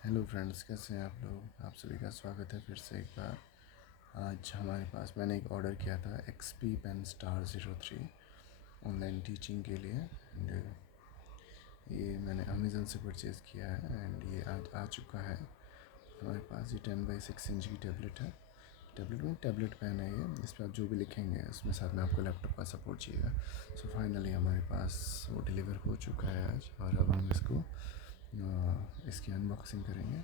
Hello friends, कैसे हैं आप लोग। आप सभी का स्वागत है फिर से एक बार। आज हमारे पास मैंने एक ऑर्डर किया था XP pen star 03 online teaching के लिए। एंड ये मैंने अमेज़न से परचेज़ किया है एंड ये आज आ चुका है हमारे पास। ये 10/6 इंच की टैबलेट है। टैबलेट पेन है ये। इस पर आप जो भी लिखेंगे उसमें साथ में आपको लैपटॉप का सपोर्ट चाहिए। सो फाइनली हमारे पास वो डिलीवर हो चुका है आज, और अब हम इसकी अनबॉक्सिंग करेंगे।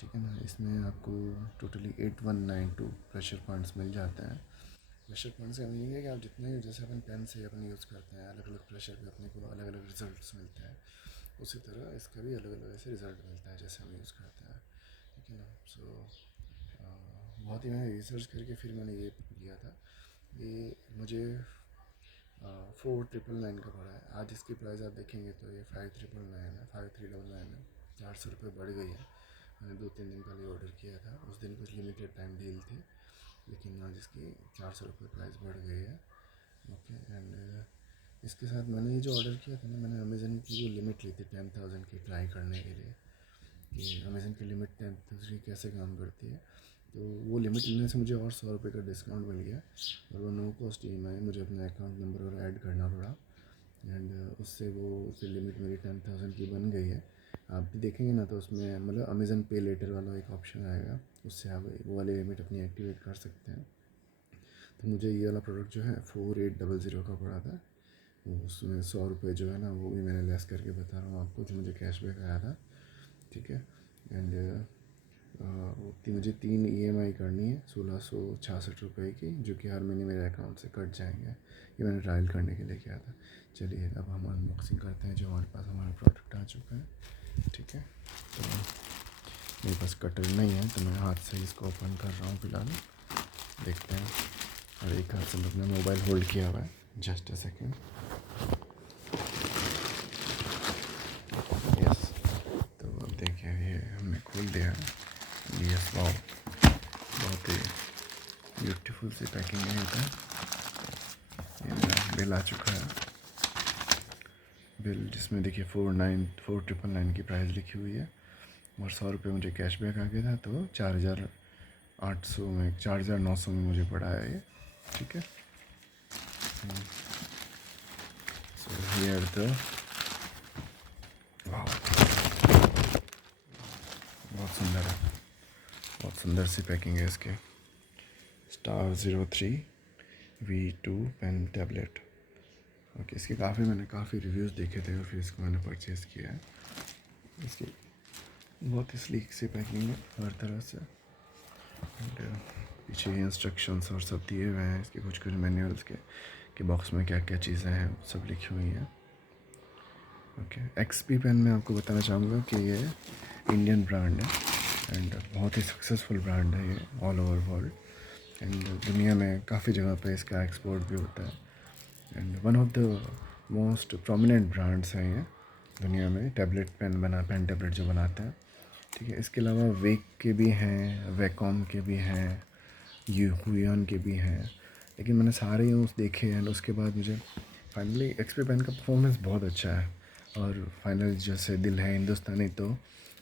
ठीक है ना। इसमें आपको टोटली 8192 प्रेशर पॉइंट्स मिल जाते हैं। प्रेशर पॉइंट्स का मीनिंग है कि आप जितने जैसे अपन पेन से अपन यूज़ करते हैं, अलग अलग प्रेशर पे अपने को अलग अलग रिजल्ट्स मिलते हैं, उसी तरह इसका भी अलग अलग ऐसे रिज़ल्ट मिलता है जैसे हम यूज़ करते हैं। ठीक है ना। बहुत ही मैंने रिसर्च करके फिर मैंने ये लिया था। ये मुझे 4,999 का पड़ा है। आज इसकी प्राइस आप देखेंगे तो ये 5,399 है, 5,399 है। 400 रुपये बढ़ गई है। मैंने 2-3 दिन पहले ऑर्डर किया था, उस दिन कुछ लिमिटेड टाइम डील थी, लेकिन आज इसकी 400 रुपये प्राइस बढ़ गई है। ओके। एंड इसके साथ मैंने ये जो ऑर्डर किया था ना, मैंने अमेज़न की जो लिमिट ली थी 10,000 की ट्राई करने के लिए, कि अमेज़न की लिमिट 10,000 कैसे काम करती है। तो वो लिमिट लेने से मुझे और 100 रुपये का डिस्काउंट मिल गया, और वो नो कॉस्ट EMI मुझे अपना अकाउंट नंबर और ऐड करना पड़ा। एंड उससे वो फिर लिमिट मेरी 10,000 की बन गई है। आप भी देखेंगे ना तो उसमें मतलब अमेज़न पे लेटर वाला एक ऑप्शन आएगा, उससे आप वो वाली लिमिट अपनी एक्टिवेट कर सकते हैं। तो मुझे ये वाला प्रोडक्ट जो है 4800 का पड़ा था। उसमें 100 रुपये जो है ना वो भी मैंने लेस करके बता रहा हूँ आपको, जो मुझे कैशबैक आया था। ठीक है। एंड मुझे 3 EMI करनी है 1,666 रुपये की, जो कि हर महीने मेरे अकाउंट से कट जाएंगे। ये मैंने ट्रायल करने के लिए किया था। चलिए अब हम अनबॉक्सिंग करते हैं जो हमारे पास हमारा प्रोडक्ट आ चुका है। ठीक है। तो मेरे पास कटर नहीं है तो मैं हाथ से इसको ओपन कर रहा हूँ फ़िलहाल। देखते हैं। और एक हाथ से मैं अपना मोबाइल होल्ड किया हुआ है। Just a second. यस। तो अब देखिए ये हमने खोल दिया है। यस, वाओ, बहुत ही ब्यूटीफुल सी पैकिंग है। ये मेरा बिल आ चुका है। बिल जिसमें देखिए 4,999 की प्राइस लिखी हुई है, और 100 रुपये मुझे कैशबैक आ गया था, तो 4,800 में 4,900 में मुझे पड़ा है ये। ठीक है। सो हियर द वाह, बहुत सुंदर है। बहुत सुंदर सी पैकिंग है इसकी। Star 03V2 pen tablet. Okay. इसके मैंने काफ़ी रिव्यूज़ देखे थे और फिर इसको मैंने परचेज़ किया है। इसकी बहुत ही स्लीक सी पैकिंग है हर तरह से। एंड पीछे इंस्ट्रक्शंस और सब दिए हुए हैं इसके, कुछ कुछ मैनुअल्स के बॉक्स में क्या क्या चीज़ें हैं सब लिखी हुई हैं। ओके। XP पेन मैं आपको बताना चाहूँगा कि ये इंडियन ब्रांड है एंड बहुत ही सक्सेसफुल ब्रांड है ये ऑल ओवर वर्ल्ड। एंड दुनिया में काफ़ी जगह पे इसका एक्सपोर्ट भी होता है। And one of the most prominent brands हैं ये दुनिया में। पेन टैबलेट जो बनाते हैं। ठीक है। इसके अलावा वेक के भी हैं, वैकॉम के भी हैं, हुइयन के भी हैं, लेकिन मैंने सारे यूज़ देखे एंड उसके बाद मुझे फाइनली XP पेन का परफॉर्मेंस बहुत अच्छा है। और फाइनल जैसे दिल है हिंदुस्तानी, तो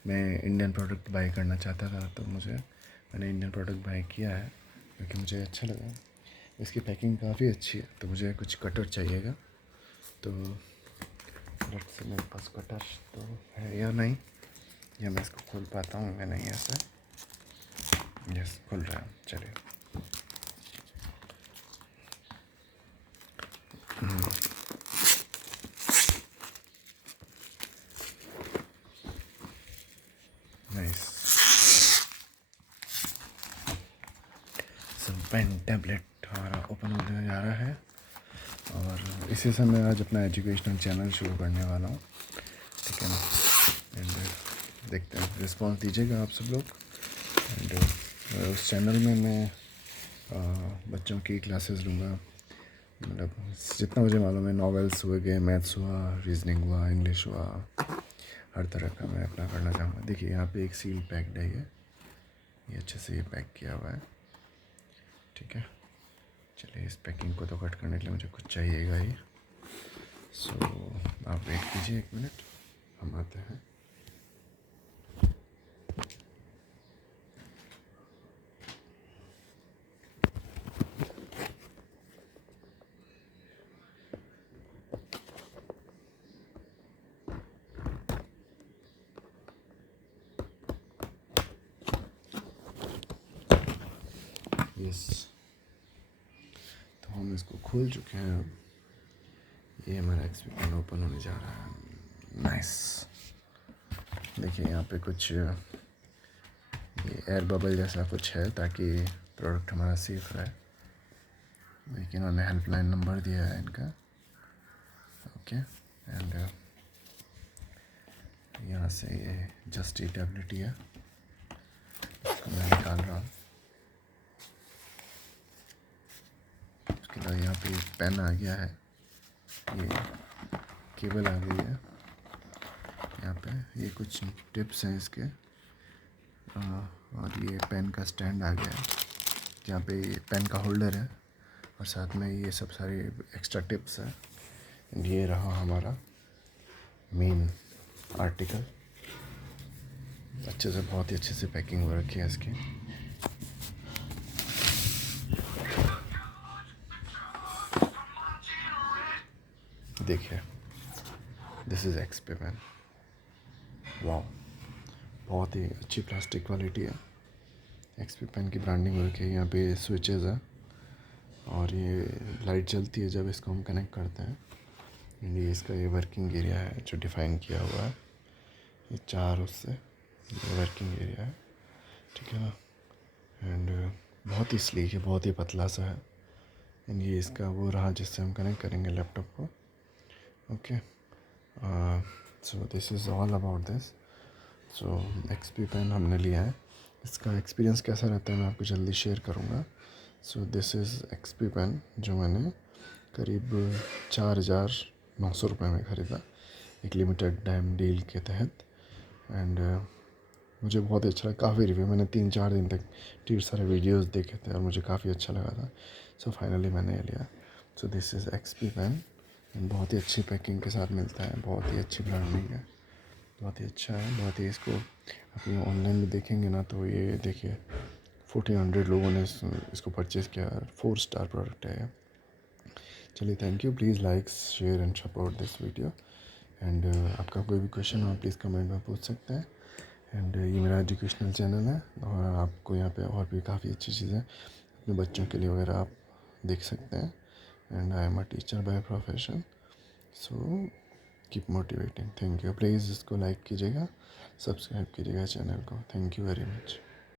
मैं इंडियन प्रोडक्ट बाई करना चाहता था, तो मैंने इंडियन प्रोडक्ट बाई किया है क्योंकि मुझे अच्छा लगा। इसकी पैकिंग काफ़ी अच्छी है। तो मुझे कुछ कटर चाहिएगा, तो लेट्स से मेरे पास कटर तो है या नहीं, या मैं इसको खोल पाता हूँ या नहीं ऐसे। यस, खुल रहा है। चलिए। नाइस। सो पेन टैबलेट हमारा ओपन होने जा रहा है, और इसी से मैं आज अपना एजुकेशनल चैनल शुरू करने वाला हूँ। ठीक है ना। एंड देखते हैं, रिस्पॉन्स दीजिएगा आप सब लोग। एंड उस चैनल में मैं बच्चों की क्लासेस लूँगा, मतलब जितना मुझे मालूम है। नॉवेल्स हुए गए, मैथ्स हुआ, रीजनिंग हुआ, इंग्लिश हुआ, हर तरह का मैं अपना करना चाहूँगा। देखिए यहाँ पे एक सील पैक्ड है ये अच्छे से ये पैक किया हुआ है। ठीक है। चलिए, इस पैकिंग को तो कट करने के लिए मुझे कुछ चाहिएगा ही। सो आप वेट कीजिए 1 मिनट, हम आते हैं। यस, तो हम इसको खोल चुके हैं अब। ये हमारा XPPEN ओपन होने जा रहा है। नाइस। देखिए यहाँ पे कुछ ये एयर बबल जैसा कुछ है ताकि प्रोडक्ट हमारा सेफ रहे। देखिए इन्होंने हेल्पलाइन नंबर दिया है इनका। ओके, एंड यहाँ से ये जस्ट टैबलेट है, इसको मैं निकाल रहा हूँ। उसके बाद यहाँ पे पेन आ गया है, ये केबल आ गई है यहाँ पे, ये कुछ टिप्स हैं इसके, और ये पेन का स्टैंड आ गया है जहाँ पे पेन का होल्डर है, और साथ में ये सब सारे एक्स्ट्रा टिप्स है। ये रहा हमारा मेन आर्टिकल। अच्छे से, बहुत ही अच्छे से पैकिंग हो रखी है इसकी। देखिए, दिस इज़ XPPEN। वाह, बहुत ही अच्छी प्लास्टिक क्वालिटी है। XPPEN की ब्रांडिंग हो रखी है। यहाँ पे स्विचेस है और ये लाइट जलती है जब इसको हम कनेक्ट करते हैं। ये इसका ये वर्किंग एरिया है जो डिफ़ाइन किया हुआ है, ये 4 उससे ये वर्किंग एरिया है, ठीक है ना। एंड बहुत ही स्लीक है, बहुत ही पतला सा है। एंड ये इसका वो रहा जिससे हम कनेक्ट करेंगे लैपटॉप को। Okay, so this is all about this. So XPPEN हमने लिया है, इसका एक्सपीरियंस कैसा रहता है मैं आपको जल्दी शेयर करूँगा। सो दिस इज़ XPPEN जो मैंने करीब 4,900 रुपये में ख़रीदा एक लिमिटेड टाइम डील के तहत। एंड मुझे बहुत अच्छा लगा। काफ़ी रिव्यू, मैंने 3-4 दिन तक ढेर सारे वीडियोस देखे थे और मुझे काफ़ी अच्छा लगा था। सो फाइनली मैंने ये लिया। सो दिस इज़ XPPEN, बहुत ही अच्छी पैकिंग के साथ मिलता है, बहुत ही अच्छी ब्रांडिंग है, बहुत ही अच्छा है, बहुत ही। इसको अपनी ऑनलाइन में देखेंगे ना तो ये देखिए 1400 लोगों ने इसको परचेज़ किया। 4 स्टार प्रोडक्ट है। चलिए, thank you. Please like, share and support this video. And आपका कोई भी क्वेश्चन हो प्लीज़ कमेंट में पूछ सकते हैं। एंड ये मेरा एजुकेशनल चैनल है और आपको यहाँ पे और भी काफ़ी अच्छी चीज़ें अपने बच्चों के लिए वगैरह आप देख सकते हैं। And I am a teacher by profession, so keep motivating. Thank you. Please इसको लाइक कीजिएगा, सब्सक्राइब कीजिएगा चैनल को। Thank you very much.